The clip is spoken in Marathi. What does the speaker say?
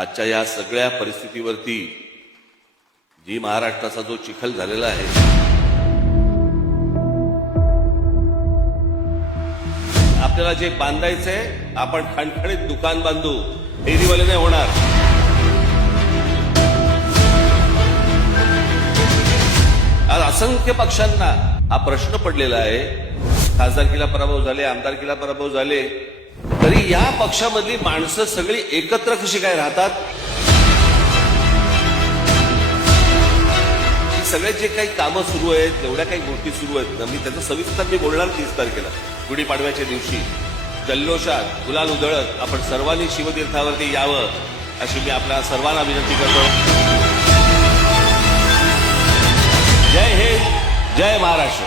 आजच्या या सगळ्या परिस्थितीवरती जी महाराष्ट्राचा जो चिखल झालेला आहे आपल्याला जे बांधायचंय आपण खणखणीत दुकान बांधू डेअरीवाले नाही होणार. आज असंख्य पक्षांना हा प्रश्न पडलेला आहे. खासदारकीला पराभव झाले आमदारकीला पराभव झाले. तरी या पक्षामधली माणसं सगळी एकत्र कशी काय राहतात? सगळे जे काही कामं सुरू आहेत एवढ्या काही गोष्टी सुरू आहेत ना मी त्याचं सविस्तर मी बोलणार तीस तारखेला गुढीपाडव्याच्या दिवशी. जल्लोषात गुलाल उधळत आपण सर्वांनी शिवतीर्थावरती यावं अशी मी आपल्या सर्वांना विनंती करतो. जय हिंद जय महाराष्ट्र.